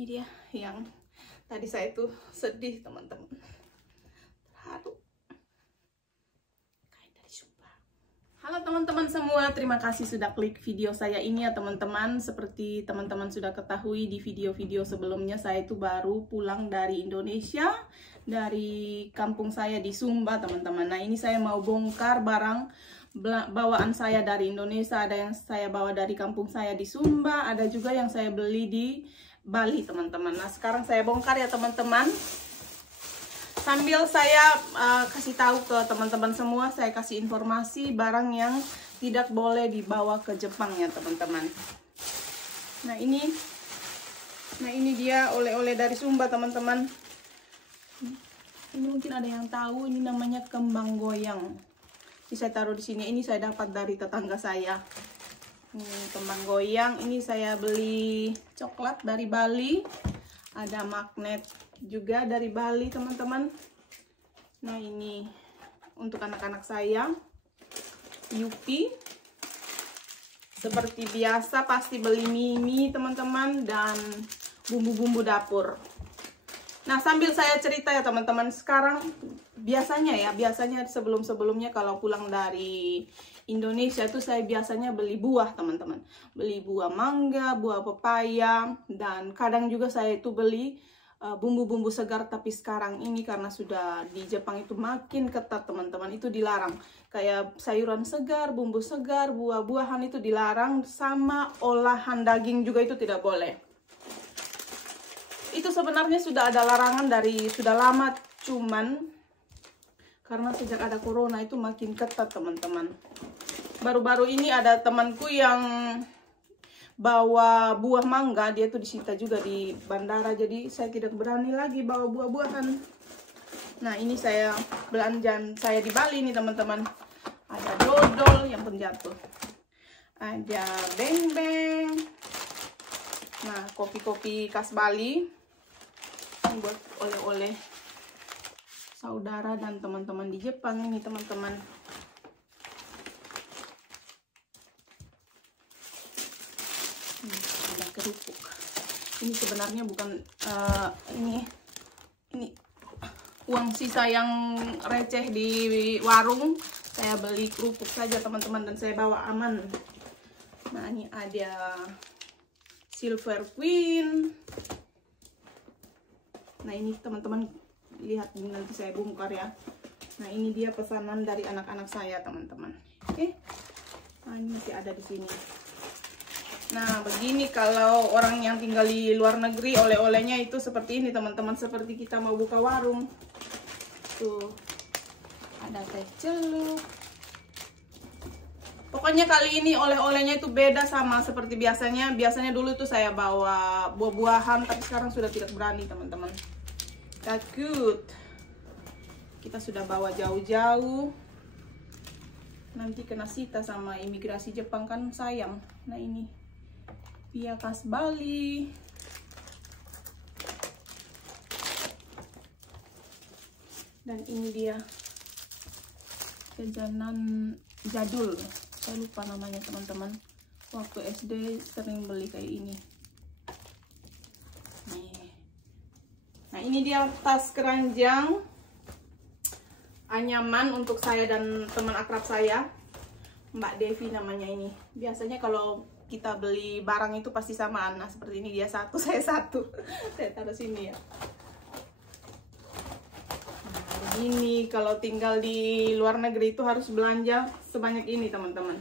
ini dia yang tadi saya tuh sedih teman-teman, terharu. Kain dari Sumba. Halo teman-teman semua, terima kasih sudah klik video saya ini ya teman-teman. Seperti teman-teman sudah ketahui di video-video sebelumnya, saya itu baru pulang dari Indonesia, dari kampung saya di Sumba teman-teman. Nah ini saya mau bongkar barang bawaan saya dari Indonesia. Ada yang saya bawa dari kampung saya di Sumba, ada juga yang saya beli di Bali teman-teman. Nah sekarang saya bongkar ya teman-teman, sambil saya kasih tahu ke teman-teman semua, saya kasih informasi barang yang tidak boleh dibawa ke Jepang ya teman-teman. Nah ini dia oleh-oleh dari Sumba teman-teman. Ini mungkin ada yang tahu, ini namanya kembang goyang. Ini saya taruh di sini. Ini saya dapat dari tetangga saya. Kembang goyang. Ini saya beli coklat dari Bali. Ada magnet juga dari Bali teman-teman. Nah ini untuk anak-anak saya. Yupi. Seperti biasa pasti beli mie teman-teman dan bumbu-bumbu dapur. Nah sambil saya cerita ya teman-teman, sekarang biasanya sebelum-sebelumnya kalau pulang dari Indonesia itu saya biasanya beli buah teman-teman, beli buah mangga, buah pepaya, dan kadang juga saya itu beli bumbu-bumbu segar. Tapi sekarang ini karena sudah di Jepang itu makin ketat teman-teman, itu dilarang. Kayak sayuran segar, bumbu segar, buah-buahan itu dilarang, sama olahan daging juga itu tidak boleh. Itu sebenarnya sudah ada larangan dari sudah lama, cuman karena sejak ada corona itu makin ketat teman-teman. Baru-baru ini ada temanku yang bawa buah mangga, dia tuh disita juga di bandara, jadi saya tidak berani lagi bawa buah-buahan. Nah ini saya belanjaan saya di Bali nih teman-teman. Ada dodol yang penjatuh, ada beng-beng, nah kopi-kopi khas Bali. Buat oleh-oleh saudara dan teman-teman di Jepang ini teman-teman. Ada kerupuk. Ini sebenarnya bukan ini uang sisa yang receh di warung. Saya beli kerupuk saja teman-teman dan saya bawa aman. Nah ini ada Silver Queen. Nah ini teman-teman lihat, nanti saya bongkar ya. Nah ini dia pesanan dari anak-anak saya teman-teman. Oke. Nah ini masih ada di sini. Nah begini kalau orang yang tinggal di luar negeri, oleh-olehnya itu seperti ini teman-teman. Seperti kita mau buka warung. Tuh ada teh celup. Pokoknya kali ini oleh-olehnya itu beda sama seperti biasanya. Biasanya dulu itu saya bawa buah-buahan, tapi sekarang sudah tidak berani teman-teman. Takut. Kita sudah bawa jauh-jauh. Nanti kena sita sama imigrasi Jepang kan sayang. Nah ini pia khas Bali. Dan ini dia jajanan jadul. Saya lupa namanya teman-teman. Waktu SD sering beli kayak ini. Nah ini dia tas keranjang anyaman untuk saya dan teman akrab saya, Mbak Devi namanya ini. Biasanya kalau kita beli barang itu pasti samaan. Nah seperti ini, dia satu, saya satu. Saya taruh sini ya. Nah begini kalau tinggal di luar negeri itu harus belanja sebanyak ini teman-teman.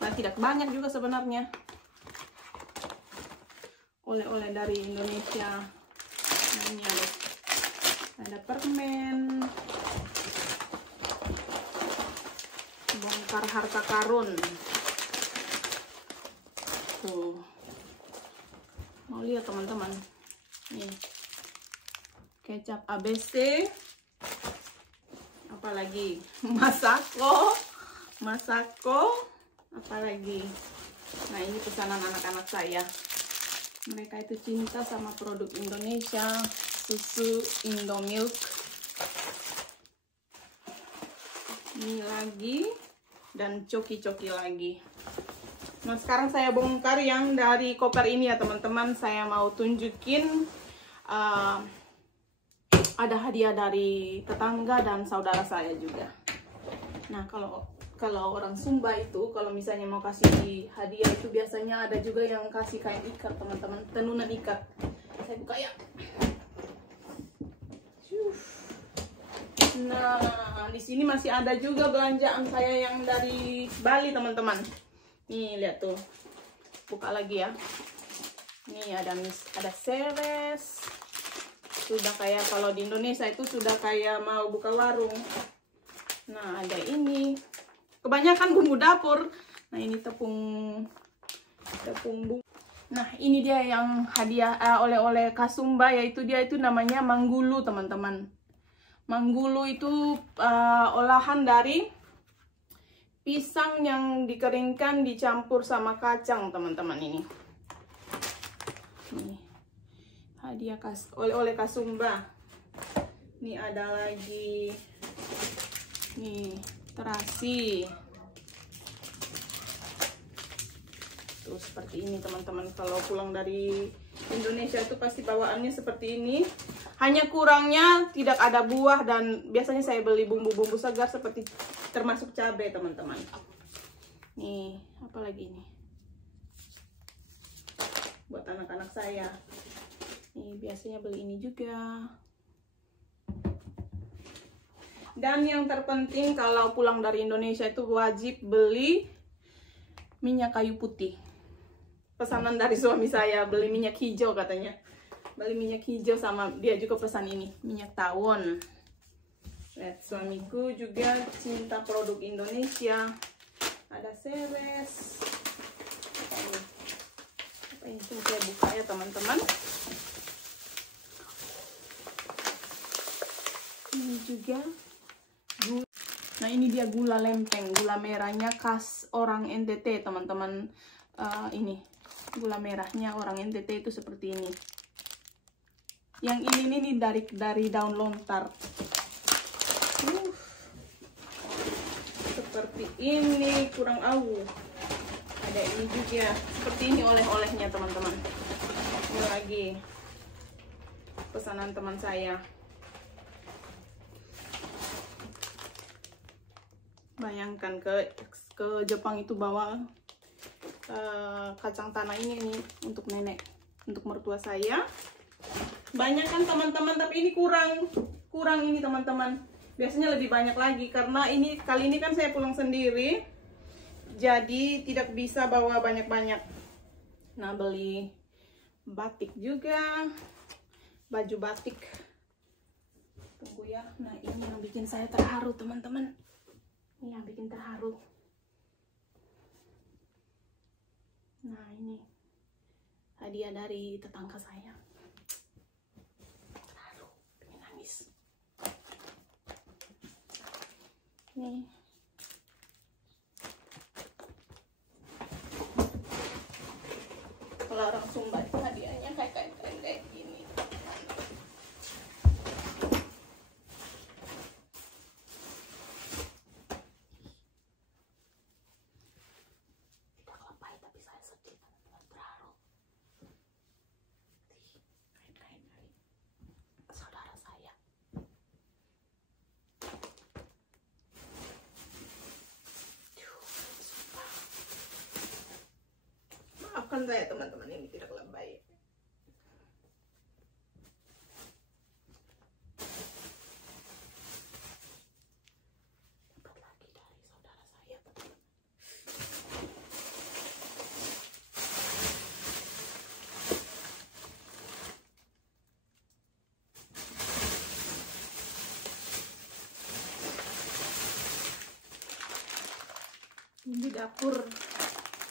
Nah tidak banyak juga sebenarnya. Oleh-oleh dari Indonesia. Nah ini ada permen, bongkar harta karun. Tuh, mau lihat teman-teman, nih kecap ABC, apalagi Masako, apalagi. Nah ini pesanan anak-anak saya. Mereka itu cinta sama produk Indonesia, susu Indomilk. Ini lagi, dan coki-coki lagi. Nah sekarang saya bongkar yang dari koper ini ya teman-teman. Saya mau tunjukin ada hadiah dari tetangga dan saudara saya juga. Nah, kalau orang Sumba itu, kalau misalnya mau kasih hadiah itu biasanya ada juga yang kasih kain ikat, teman-teman, tenunan ikat. Saya buka ya. Nah, di sini masih ada juga belanjaan saya yang dari Bali, teman-teman. Nih, lihat tuh. Buka lagi ya. Nih ada seres. Sudah kayak kalau di Indonesia itu sudah kayak mau buka warung. Nah, ada ini. Kebanyakan bumbu dapur. Nah, ini tepung bumbu. Nah, ini dia yang hadiah oleh-oleh Kasumba, yaitu dia itu namanya manggulu, teman-teman. Manggulu itu olahan dari pisang yang dikeringkan dicampur sama kacang, teman-teman ini. Nih. Hadiah oleh Kasumba. Ini ada lagi nih terasi. Tuh seperti ini, teman-teman. Kalau pulang dari Indonesia itu pasti bawaannya seperti ini. Hanya kurangnya tidak ada buah, dan biasanya saya beli bumbu-bumbu segar seperti termasuk cabai, teman-teman. Nih, apa lagi nih? Buat anak-anak saya. Nih, biasanya beli ini juga. Dan yang terpenting kalau pulang dari Indonesia itu wajib beli minyak kayu putih. Pesanan dari suami saya, beli minyak hijau katanya. Beli minyak hijau, sama dia juga pesan ini, minyak tawon. Lihat, suamiku juga cinta produk Indonesia. Ada seres. Apa ini? Saya buka ya, teman-teman. Ini juga gula. Nah, ini dia gula lempeng, gula merahnya khas orang NTT, teman-teman. Ini gula merahnya orang NTT itu seperti ini. Yang ini nih dari daun lontar. Seperti ini, kurang awu. Ada ini juga, seperti ini oleh-olehnya, teman-teman. Ini lagi pesanan teman saya. Bayangkan ke Jepang itu bawa kacang tanah ini nih untuk nenek, untuk mertua saya. Banyak kan, teman-teman, tapi ini kurang ini, teman-teman. Biasanya lebih banyak lagi karena kali ini kan saya pulang sendiri. Jadi tidak bisa bawa banyak-banyak. Nah, beli batik juga. Baju batik. Tunggu ya. Nah, ini yang bikin saya terharu, teman-teman. Ini yang bikin terharu. Nah, ini hadiah dari tetangga saya. Terharu, pengen nangis. Nih. Kalau orang Sumba itu hadiahnya kayak gini. Maafkan saya, teman-teman, ini tidak lebay. Dapat lagi dari saudara saya, teman-teman. Ini dapur.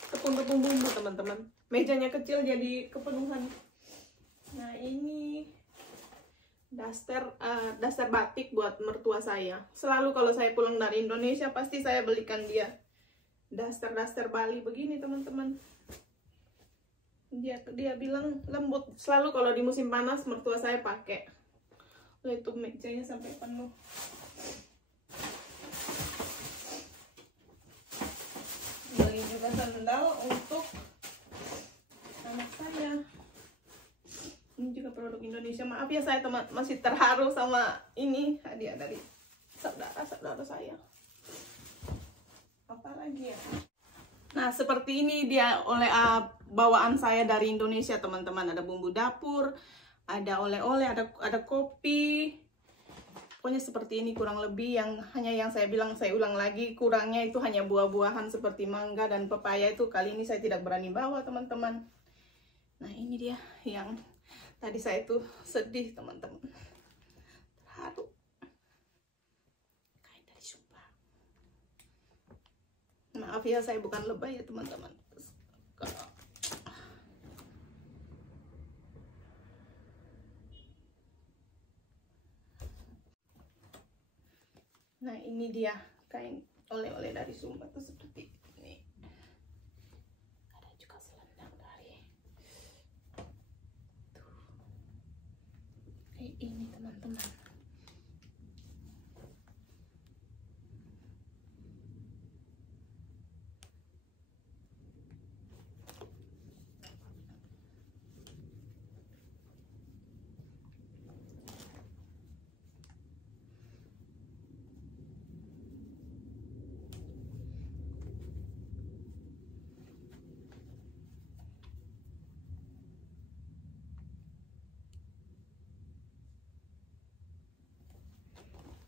Tepung-tepung bumbu, teman-teman. Mejanya kecil jadi kepenuhan. Nah, ini daster batik buat mertua saya. Selalu kalau saya pulang dari Indonesia pasti saya belikan dia daster Bali begini, teman-teman. Dia bilang lembut. Selalu kalau di musim panas mertua saya pakai. Lihat tuh, mejanya sampai penuh. Beli juga sandal untuk anak saya. Ini juga produk Indonesia. Maaf ya, saya masih terharu sama ini hadiah dari saudara-saudara saya. Apa lagi ya? Nah, seperti ini dia oleh bawaan saya dari Indonesia, teman-teman. Ada bumbu dapur, ada oleh-oleh, ada kopi. Pokoknya seperti ini kurang lebih, yang saya bilang, saya ulang lagi, kurangnya itu hanya buah-buahan seperti mangga dan pepaya. Itu kali ini saya tidak berani bawa, teman-teman. Nah, ini dia yang tadi saya tuh sedih, teman-teman. Terharu. Kain dari Sumba. Maaf ya, saya bukan lebay ya, teman-teman. Nah, ini dia kain oleh-oleh dari Sumba tuh seperti ini. Ada juga selendang dari tuh. Kayak ini, teman-teman.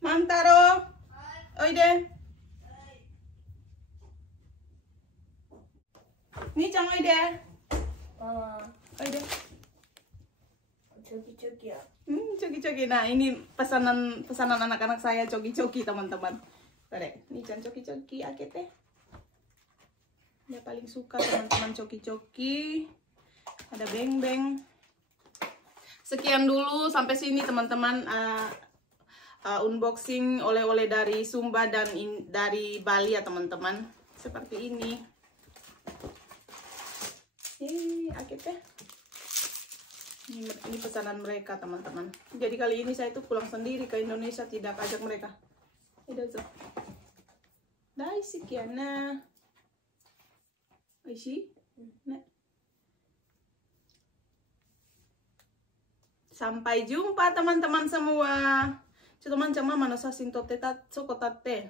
Mantaro. Oide. Ni-chan oide. Oide. Coki-coki ya. Coki-coki. Nah, ini pesanan anak-anak saya, coki-coki, teman-teman. Kare, ni-chan coki-coki akete. Dia paling suka, teman-teman, coki-coki. Ada beng-beng. Sekian dulu sampai sini, teman-teman. Unboxing oleh-oleh dari Sumba dan dari Bali ya, teman-teman. Seperti ini. Akete. Ini pesanan mereka, teman-teman. Jadi kali ini saya tuh pulang sendiri ke Indonesia, tidak ajak mereka. Dozo. Daisuki ya na. Oishii? Nah. Sampai jumpa, teman-teman semua. ちょっとまんちゃんママの写真撮ってた、そこ立って。